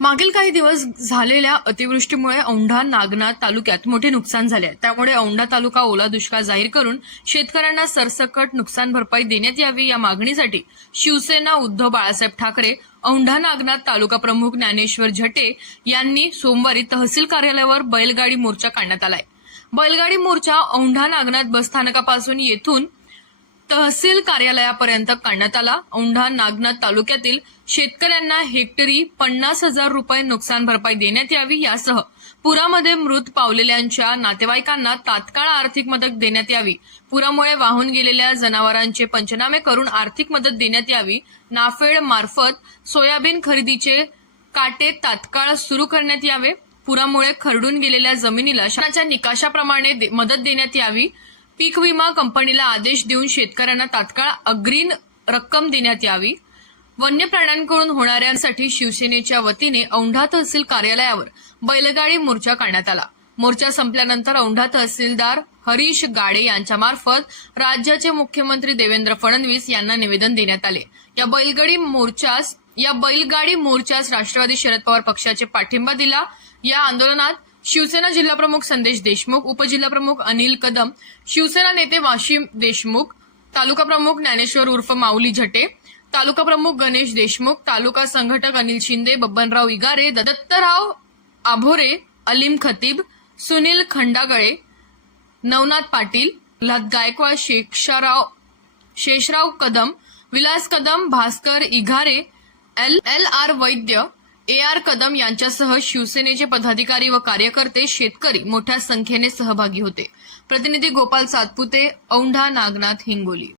मागील काही दिवस झालेल्या अतिवृष्टीमुळे औंढा नागनाथ तालुक्यात मोठे नुकसान झाले आहे. त्यामुळे औंढा तालुका ओला दुष्काळ जाहीर करून शेतकऱ्यांना सरसकट नुकसान भरपाई देण्यात यावी या मागणीसाठी शिवसेना उद्धव बाळासाहेब ठाकरे औंढा नागनाथ तालुका प्रमुख ज्ञानेश्वर झटे यांनी सोमवारी तहसील कार्यालयावर बैलगाडी मोर्चा काढण्यात आलाय. बैलगाडी मोर्चा औंढा नागनाथ बसस्थानकापासून येथून तहसील कार्यालयापर्यंत काढण्यात आला. औंढा नागनाथ तालुक्यातील शेतकऱ्यांना हेक्टरी पन्नास हजार रुपये नुकसान भरपाई देण्यात यावी यासह पुरामध्ये मृत पावलेल्यांच्या नातेवाईकांना तात्काळ आर्थिक मदत देण्यात यावी. पुरामुळे वाहून गेलेल्या जनावरांचे पंचनामे करून आर्थिक मदत देण्यात यावी. नाफेड मार्फत सोयाबीन खरेदीचे काटे तात्काळ सुरू करण्यात यावे. पुरामुळे खरडून गेलेल्या जमिनीला शासनाच्या निकाशाप्रमाणे दे- मदत देण्यात यावी. पीक विमा कंपनीला आदेश देऊन शेतकऱ्यांना तात्काळ अग्रीन रक्कम देण्यात यावी. वन्य प्राण्यांकडून होणाऱ्यांसाठी शिवसेनेच्या वतीने औंढा तहसील कार्यालयावर बैलगाडी मोर्चा काढण्यात आला. मोर्चा संपल्यानंतर औंढा तहसीलदार हरीश गाडे यांच्यामार्फत राज्याचे मुख्यमंत्री देवेंद्र फडणवीस यांना निवेदन देण्यात आले. या बैलगाडी मोर्चास या बैलगाडी मोर्चास राष्ट्रवादी शरद पवार पक्षाचे पाठिंबा दिला. या आंदोलनात शिवसेना जिल्हाप्रमुख संदेश देशमुख उपजिल्हाप्रमुख अनिल कदम शिवसेना नेते वाशिम देशमुख तालुका प्रमुख ज्ञानेश्वर उर्फ माऊली झटे तालुका प्रमुख गणेश देशमुख तालुका संघटक Anil Shinde Babbanrao Igare Dattarao Abhore Alim Khatib Sunil Khandagale Navnath Patil Pralhad Gaikwad Shesharao Shesharao Kadam Vilas Kadam Bhaskar Ighare L L R Vaidya A R Kadam यांच्यासह शिवसेनेचे पदाधिकारी व कार्यकर्ते शेतकरी मोठ्या संख्येने सहभागी होते. प्रतिनिधी गोपाल सातपुते औंढा नागनाथ हिंगोली.